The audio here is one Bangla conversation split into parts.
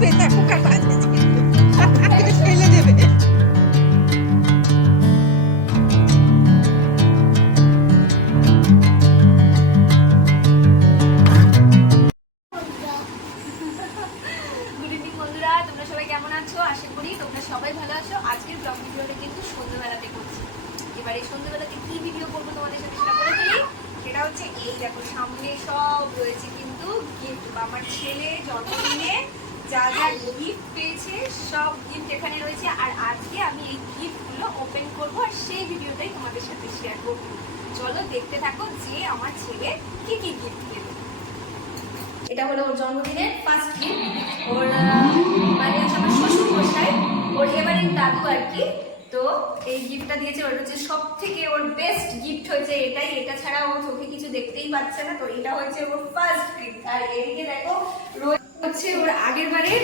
পেতা পোকার বাজেছে, ফেলে দেবে। কেমন আছো? আশা করি তোমরা সবাই ভালো আছো। আজকের ব্লগ ভিডিওটা কিন্তু সন্ধ্যাবেলাতে করছি। এবার এই সন্ধ্যাবেলাতে কি ভিডিও করবো তোমাদের সাথে সেটা বলে ফেলি। সেটা হচ্ছে এই দেখো, সামনে সব রয়েছে কিন্তু গিফট। আমার ছেলে জন্মদিনে যা যা গিফট পেয়েছে সব গিফট এখানে রয়েছে। আর আজকে আমি এই গিফটগুলো ওপেন করবো আর সেই ভিডিওটাই তোমাদের সাথে শেয়ার করবো। চলো দেখতে থাকো যে আমার ছেলে কি কি গিফট পেল। এটা হলো ওর জন্মদিনের ফার্স্ট গিফট। ওর মানে হচ্ছে আমার শ্বশুর মশাই, ওর এবারের দাদু আর কি। তো এই গিফটটা দিয়েছে, ওর হচ্ছে সব থেকে ওর বেস্ট গিফট হয়েছে এটাই। এটা ছাড়া ও চোখে কিছু দেখতেই পাচ্ছে না। তো এটা হচ্ছে ওর ফার্স্ট গিফট। আর এদিকে দেখো হচ্ছে ওর আগের বারের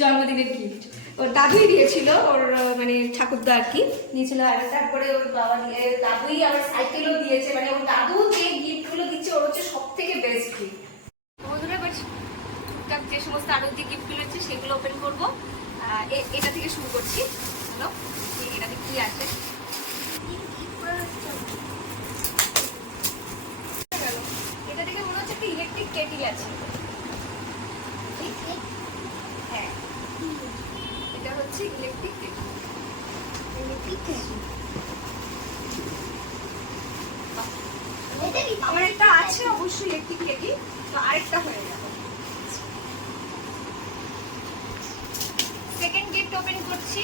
জন্মদিনের গিফট। ওর দাদুই দিয়েছিল, ওর মানে ঠাকুরদা আর কি দিয়েছিল। আর তারপরে ওর বাবা দিয়ে দাদুই আবার সাইকেলও দিয়েছে। মানে ওর দাদু যে গিফটগুলো দিচ্ছে ওর হচ্ছে সব থেকে বেস্ট গিফট। বন্ধুরা এবার টুকটাক যে সমস্ত আরো যে গিফটগুলো আছে সেগুলো ওপেন করবো। এটা থেকে শুরু করছি। হ্যালো, এটাতে কি আছে? এটা থেকে মনে হচ্ছে একটা ইলেকট্রিক কেটল আছে। হ্যাঁ, এটা হচ্ছে ইলেকট্রিক কেটল। আমার একটা আছে অবশ্যই ইলেকট্রিক কেটল, তো আরেকটা হয়ে যাবে। সেকেন্ড গিফট ওপেন করছি।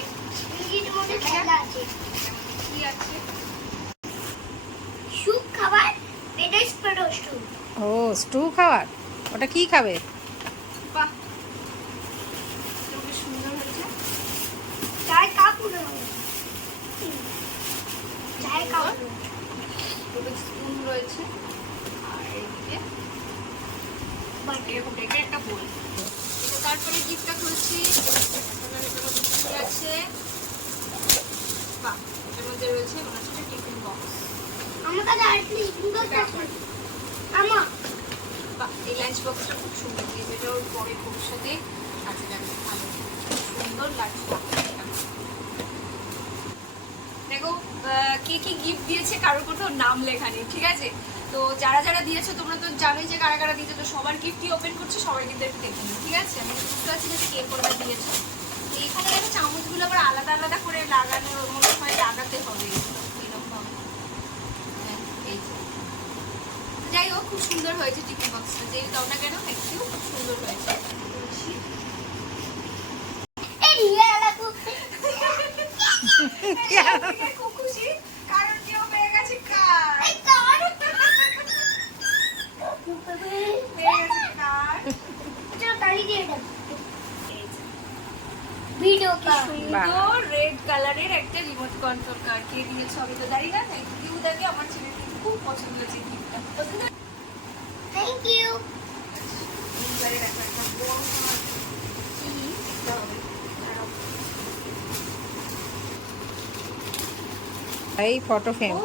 এর মধ্যে খেলা আছে। কি আছে? স্যুপ খাবার, পেটেস পেটোস্টু। ও, স্টু খাওয়ার। ওটা কি খাবে? বাহ, খুব সুন্দর হয়েছে। চায় কাপ উঠে চায় কাপ দুটো স্পুন রয়েছে। আর এদিকে এরকম ডেকে একটা বোল। এটা তারপরে গিফটটা খুলছি। এটার মধ্যে কি আছে? বাহ, এটার মধ্যে রয়েছে মনে হচ্ছে টিফিন বক্স। আমার কাছে আরেকটা টিফিন বক্স আছে। আমা বাহ, এই লাঞ্চ বক্সটা খুব সুন্দর দিয়েছে। এটা ওর পরের ভবিষ্যতে কাজে লাগবে। ভালো সুন্দর লাঞ্চ বক্স। দেখো কে কি গিফট দিয়েছে, কারোর কোথাও নাম লেখা নেই, ঠিক আছে? তো যারা যারা দিয়েছো তোমরা তো জানোই যে কারা কারা দিয়েছো। তো সবার গিফটই ওপেন করছি, সবাই কিন্তু একটু দেখে নিই, ঠিক আছে? আমি বুঝতে পারছি না যে কে কোনটা দিয়েছো। এইখানে দেখো চামচগুলো আবার আলাদা আলাদা করে লাগানোর মনে হয় লাগাতে হবে এরকম। এই যাই হোক, খুব সুন্দর হয়েছে টিফিন বক্সটা। যেই দাও না কেন একটু খুব সুন্দর হয়েছে। খুব খুশি কারণ কেউ পেয়ে গেছে কার। সুন্দর রেড কালারের একটা রিমোট কন্ট্রোল কার। কে দিয়েছে আমি তো জানি না। থ্যাংক ইউ দাকে, আমার ছেলের কিন্তু খুব পছন্দ হয়েছে গিফটটা। Thank you. এইবারে দেখো একটা বড় কি দিতে হবে। এই ফটো ফ্রেম। ও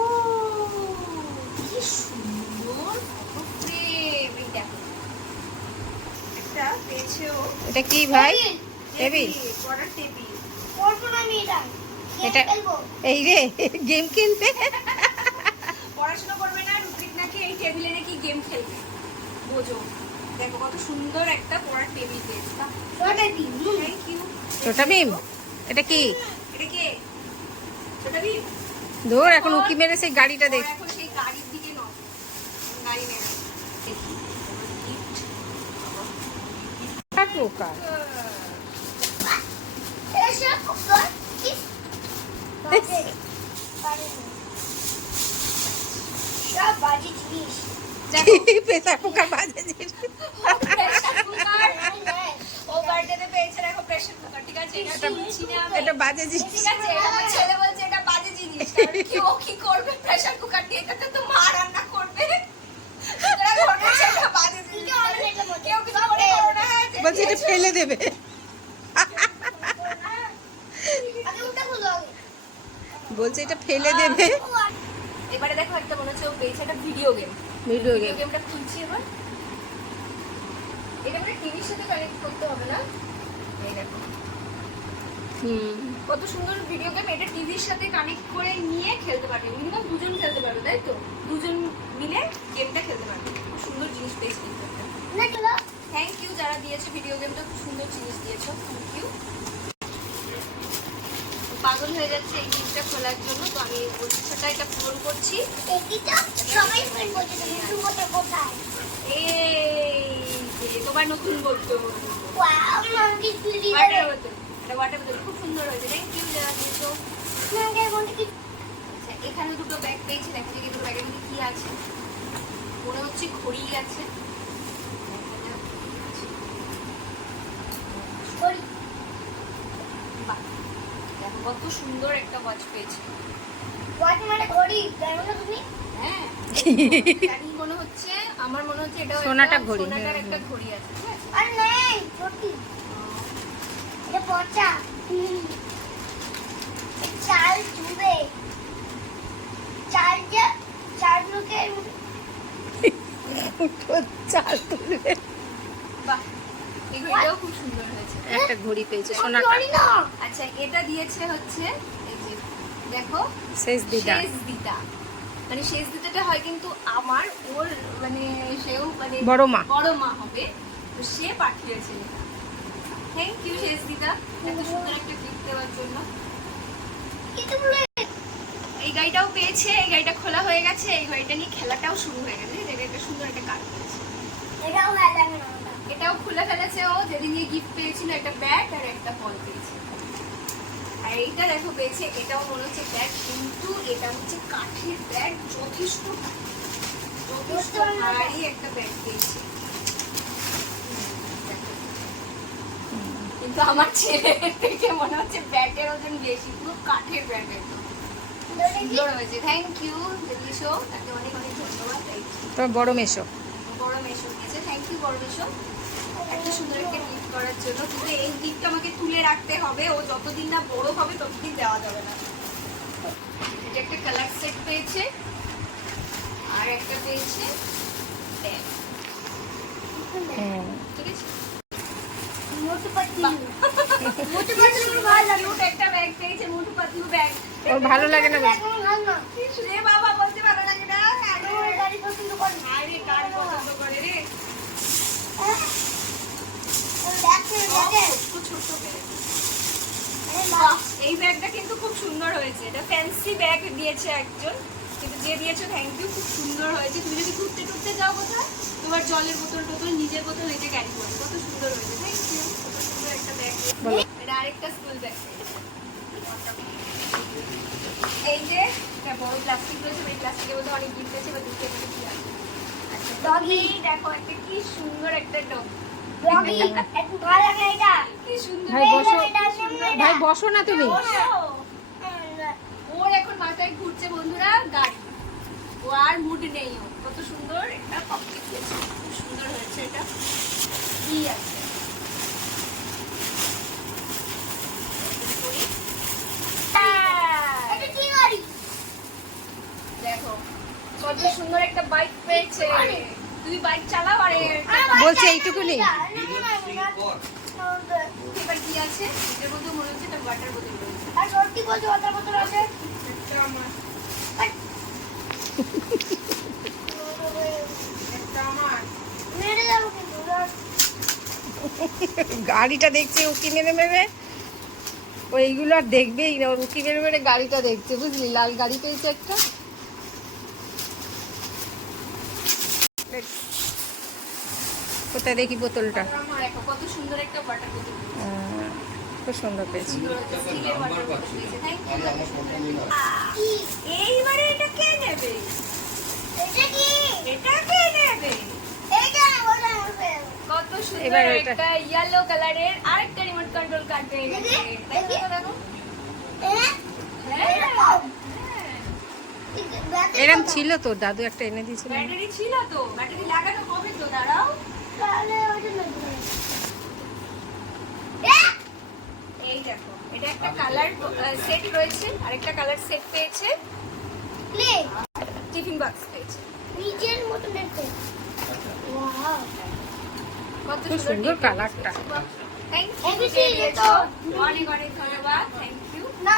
কি সুন্দর ফটো ফ্রেম। এই দেখো একটা পেয়েছে ও। এটা কি ভাই? টেবিল, পড়ার টেবিল। পড়বো না আমি এটা। এটা এই রে গেম খেলবে। পড়াশোনা করবে না, রুদ্রিক নাকি এই টেবিলে নাকি গেম খেলবে। বোঝো, দেখো কত সুন্দর একটা পড়ার টেবিল পেয়েছে। Chhota Bheem, thank you. ছোটা ভীম, এটা কি? এটা কে? ছোটা ভীম। ধর এখন উকি মেরে সেই গাড়িটা দেখ। এখন সেই গাড়ির দিকে নাও, গাড়ি নেই। দেখি গিফট পোকা। এসব কুকার কি সব বাজি জিনিস। পেতা পোকার বাজে জিনিস। ও বার্থডেতে পেয়েছে দেখো প্রেসার কুকার, ঠিক আছে? এটা বাজে জিনিস, ঠিক আছে? আমার ছেলে বলছে এটা বাজে জিনিস। কারণ কি ও কি করবে প্রেসার কুকার দিয়ে? এটাতে তো মা রান্না করবে। বলছি এটা ফেলে দেবে। বলছে এটা ফেলে দেবে। এবারে দেখো একটা মনে হচ্ছে ও পেয়েছে একটা ভিডিও গেম। ভিডিও গেমটা খুলছি এবার। এটা মানে টিভির সাথে কানেক্ট করতে হবে না। এই দেখো কত সুন্দর ভিডিও গেম। এটা টিভির সাথে কানেক্ট করে নিয়ে খেলতে পারবে, মিনিমাম দুজন খেলতে পারবে, তাই তো? দুজন মিলে গেমটা খেলতে পারবে। খুব সুন্দর জিনিস পেয়েছি। থ্যাংক ইউ যারা দিয়েছে ভিডিও গেমটা, খুব সুন্দর জিনিস দিয়েছো, থ্যাংক ইউ। পাগল হয়ে যাচ্ছে এই জিনিসটা খোলার জন্য, তো আমি ওর ইচ্ছাটা এটা পূরণ করছি। এই তোমার নতুন বোতল, ওয়াটার বোতল, এটা ওয়াটার বোতল খুব সুন্দর হয়েছে, থ্যাংক ইউ যারা দিয়েছো। আচ্ছা এখানে দুটো ব্যাগ পেয়েছি, দেখা যায় দুটো ব্যাগের মধ্যে কি আছে। মনে হচ্ছে ঘড়ি আছে। কত সুন্দর একটা ওয়াচ পেয়েছি। ওয়াচ মানে ঘড়ি, জানো না তুমি? হ্যাঁ জানি, মনে হচ্ছে, আমার মনে হচ্ছে এটা সোনাটা ঘড়ি, সোনাটার একটা ঘড়ি আছে, ঠিক আছে? আর নেই ছোটি, এটা পচা। চাল চুবে, চাল যে চাল লোকের চাল তুলবে। বাহ, এই ঘড়িটাও খুব সুন্দর হয়েছে। একটা ঘড়ি পেয়েছে সোনাটা। ঘড়ি না, আচ্ছা এটা দিয়েছে হচ্ছে এই যে দেখো শেষ দিদা। শেষ দিদা, মানে শেষ দিদাটা হয় কিন্তু আমার, ওর মানে সেও মানে বড় মা। বড় মা হবে, তো সে পাঠিয়েছে। থ্যাংক ইউ শেষ দিদা এত সুন্দর একটা গিফট দেওয়ার জন্য। কিন্তু বলে এই গাড়িটাও পেয়েছে, এই গাড়িটা খোলা হয়ে গেছে, এই গাড়িটা নিয়ে খেলাটাও শুরু হয়ে গেছে। এটা সুন্দর একটা কাজ পেয়েছে, এটাও ভালো লাগে না। এটাও খুলে ফেলেছে ও। যেদিন গিফট পেয়েছিল একটা ব্যাগ আর একটা ফল পেয়েছে। আর এইটা দেখো পেয়েছে, এটাও মনে হচ্ছে ব্যাগ, কিন্তু এটা হচ্ছে কাঠের ব্যাগ, যথেষ্ট ভারী একটা ব্যাগ পেয়েছে। কিন্তু আমার ছেলে থেকে মনে হচ্ছে ব্যাগের ওজন বেশি, পুরো কাঠের ব্যাগ একদম সুন্দর হয়েছে। থ্যাংক ইউ দিদিশো, তাকে অনেক অনেক ধন্যবাদ। তোমার বড় মেশো, বড় মেশো দিয়েছে, থ্যাংক ইউ বড় মেশো এত সুন্দর একটা গিফট করার জন্য। কিন্তু এই গিফট আমাকে তুলে রাখতে হবে, ও যতদিন না বড় হবে ততদিন দেওয়া যাবে না। এটা একটা কালার সেট পেয়েছে, আর একটা পেয়েছে ব্যাগ, ঠিক আছে? মোটু পাতলু, মোটু পাতলু ভালো লাগে, ওটা একটা ব্যাগ পেয়েছে, মোটু পাতলু ব্যাগ। ওর ভালো লাগে না বেশি। এখন ভালো না। রে বাবা বলতে ভালো লাগে না, আমার গাড়ি পছন্দ করে না। আরে কার পছন্দ করে রে? ছোট ছোট ব্যাগ। বাহ, এই ব্যাগটা কিন্তু খুব সুন্দর হয়েছে। এটা ফ্যান্সি ব্যাগ দিয়েছে একজন, কিন্তু যে দিয়েছো থ্যাংক ইউ, খুব সুন্দর হয়েছে। তুমি যদি ঘুরতে টুরতে যাও কোথায়, তোমার জলের বোতল টোতল নিজের বোতল নিজে ক্যারি করো, কত সুন্দর হয়েছে। থ্যাংক ইউ, কত সুন্দর একটা ব্যাগ। এটা আরেকটা স্কুল ব্যাগ। এই যে একটা বড় প্লাস্টিক রয়েছে, এই প্লাস্টিকের মধ্যে অনেক গিফট আছে, বা দুটো কি আছে। আচ্ছা ডগি, দেখো একটা কি সুন্দর একটা ডগ। ডগি একটু ভালো লাগে এটা। কি সুন্দর। ভাই বসো, এটা সামনে এটা। ভাই বসো না তুমি। ওর এখন মাথায় ঘুরছে বন্ধুরা গাড়ি, ও আর মুড নেই। ও কত সুন্দর একটা পকেট দিয়েছে, খুব সুন্দর হয়েছে। এটা কি আছে এটা কি গাড়ি? দেখো কত সুন্দর একটা বাইক পেয়েছে। তুমি বাইক চালাও, আরে বলছে এইটুকুনি। এবার কি আছে এর মধ্যে? মনে হচ্ছে একটা ওয়াটার বোতল রয়েছে। আর সত্যি বলছি ওটার বোতল আছে। একটা আমার, একটা আমার। মেরে যাবো কিন্তু। গাড়িটা দেখছে উকি মেরে মেরে, ও এইগুলো আর দেখবেই না, ওর উকি মেরে মেরে গাড়িটা দেখছে, বুঝলি? লাল গাড়ি পেয়েছে একটা। কোথায় দেখি বোতলটা? আমার একটা কত সুন্দর একটা ওয়াটার বোতল। খুব সুন্দর পেয়েছি। সুন্দর হচ্ছে, স্টিলের ওয়াটার বোতল পেয়েছে। Thank you. কি? এইবারে এটা কে নেবে? এটা কি? এটা কে নেবে? এইটা ওটা হবে। কত সুন্দর এবার এটা। একটা ইয়েলো কালারের আরেকটা রিমোট কন্ট্রোল কার পেয়ে গেছে। দেখি, দেখো দেখো। হ্যাঁ? হ্যাঁ, এরকম? হ্যাঁ। এরম ছিল তো, দাদু একটা এনে দিয়েছিল। ব্যাটারি ছিল তো, ব্যাটারি লাগানো হবে তো, দাঁড়াও। তাহলে ওটা নেবো। এই দেখো, এটা একটা কালার সেট রয়েছে, আরেকটা কালার সেট পেয়েছে, প্লে টিফিন বক্স পেয়েছে। নিচের মতো দেখতে। ওয়াও। কত খুব সুন্দর কালারটা। থ্যাংক ABC ইউ তো। অনেক অনেক ধন্যবাদ, থ্যাংক ইউ। না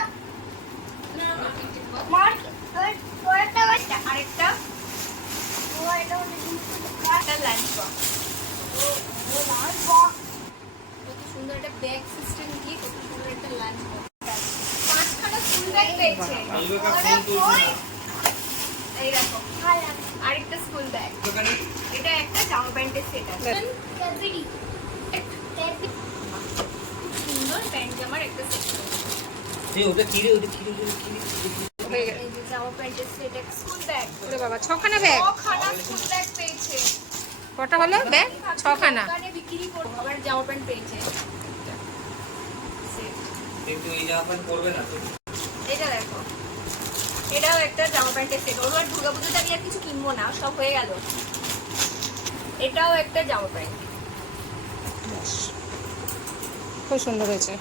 মার ওটা বাচ্চা আরেকটা ওটা একটা লাঞ্চ বক্স, ও লাল বক্স কত সুন্দর একটা ব্যাগ সিস্টেম দিয়ে কত সুন্দর একটা লাঞ্চ বক্স। 5খানা স্কুল ব্যাগ পেয়েছে। ওটা বই এই দেখো ভালো আরেকটা স্কুল ব্যাগ, এটা একটা জামা প্যান্টের সেট আছে, ক্যাপিটি ক্যাপিটি সুন্দর প্যান্ট জামার একটা সেট আছে। ওটা কি রে হয়ে গেল। এই যে জামা প্যান্টের সেট, এক স্কুল ব্যাগ, ওরে বাবা 6খানা ব্যাগ। 6খানা স্কুল ব্যাগ পেয়েছে। কটা হলো ব্যাগ? 6খানা। দোকানে বিক্রি করবো, আবার জামা প্যান্ট পেয়েছে। Set। কিন্তু এই জামা প্যান্ট পরবে না তো। এটা দেখো, এটাও একটা জামা প্যান্টের সেট। ওর আর দুর্গাপুজোতে আমি আর কিছু কিনবো না, সব হয়ে গেল। এটাও একটা জামা প্যান্ট। খুব সুন্দর হয়েছে।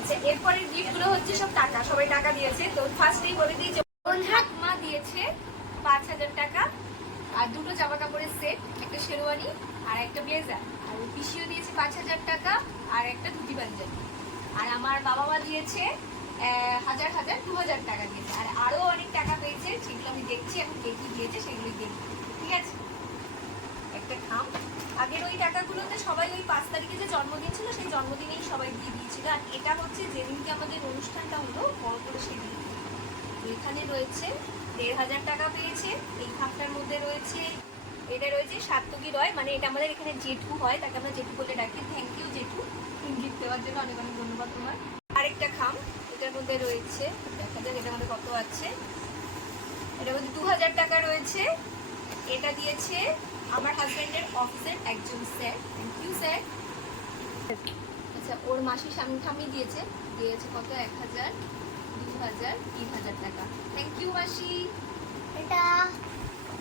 আচ্ছা, এরপরের গিফটগুলো হচ্ছে সব টাকা, সবাই টাকা দিয়েছে। তো ফার্স্টেই বলে দিই যে ঠাকমা দিয়েছে 5,000 টাকা, আর দুটো জামা কাপড়ের সেট, একটা শেরওয়ানি আর একটা ব্লেজার। আর পিসিও দিয়েছে 5,000 টাকা আর একটা ধুতি পাঞ্জাবি। আর আমার বাবা মা দিয়েছে 2,000 টাকা দিয়েছে। আর আরো অনেক টাকা পেয়েছে, সেগুলো আমি দেখছি এখন কে কি দিয়েছে সেগুলো দেখি, ঠিক আছে? একটা খাম। আগের ওই টাকাগুলোতে সবাই ওই 5 তারিখে যে জন্মদিন ছিল সেই জন্মদিনেই সবাই দিয়ে দিয়েছিল। আর এটা হচ্ছে যেদিনকে আমাদের অনুষ্ঠানটা হলো বড় করে সেদিন। এখানে রয়েছে 1,500 টাকা পেয়েছে। এই খামটার মধ্যে রয়েছে, এটা রয়েছে সাত্তকী রয়, মানে এটা আমাদের এখানে জেঠু হয়, তাকে আমরা জেঠু বলে ডাকি। থ্যাংক ইউ জেঠু, গিফট দেওয়ার জন্য অনেক অনেক ধন্যবাদ তোমার। আরেকটা খাম, এটার মধ্যে রয়েছে, দেখা যাক এটার মধ্যে কত আছে। এটার মধ্যে 2,000 টাকা রয়েছে। এটা দিয়েছে আমার হাজবেন্ডের অফিসের একজন স্যার, থ্যাংক ইউ স্যার। আচ্ছা, ওর মাসি স্বামী ঠামি দিয়েছে কত, 1,000, 2,000, 3,000 টাকা। থ্যাংক ইউ মাসি। এটা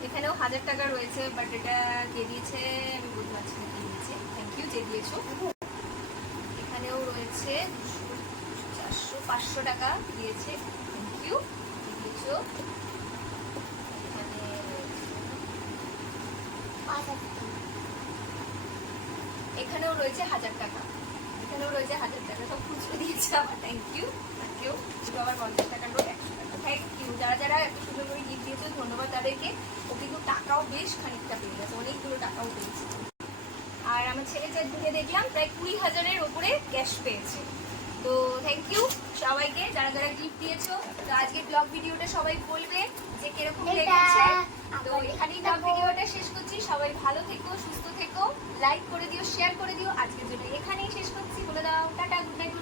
এখানেও 1,000 টাকা রয়েছে, বাট এটা কে দিয়েছে আমি বলতে পারছি না কে দিয়েছে। থ্যাংক ইউ যে দিয়েছো। এখানেও রয়েছে 400, 500 টাকা দিয়েছে, থ্যাংক ইউ দিয়েছো। এখানে এখানেও রয়েছে 1,000 টাকা, এখানেও রয়েছে 1,000 টাকা, সব খুচরো দিয়েছে আমার। Thank you, thank you. আবার 50 টাকার নোট, 100 টাকা। থ্যাংক ইউ যারা যারা এত সুন্দর করে গিফট দিয়েছে, ধন্যবাদ তাদেরকে। ও কিন্তু টাকাও বেশ খানিকটা পেয়ে গেছে, অনেকগুলো টাকাও পেয়েছে। আর আমার ছেলে চারদিকে দেখলাম প্রায় 20,000-এর উপরে ক্যাশ পেয়েছে। তো থ্যাংক ইউ সবাইকে যারা যারা গিফট দিয়েছো। তো আজকে ব্লগ ভিডিওটা সবাই বলবে যে কিরকম লেগেছে। তো এখানেই ব্লগ ভিডিওটা শেষ করছি। সবাই ভালো থেকো, সুস্থ থেকো, লাইক করে দিও, শেয়ার করে দিও। আজকের জন্য এখানেই শেষ করছি, বলে দাও টাটা, গুড নাইট।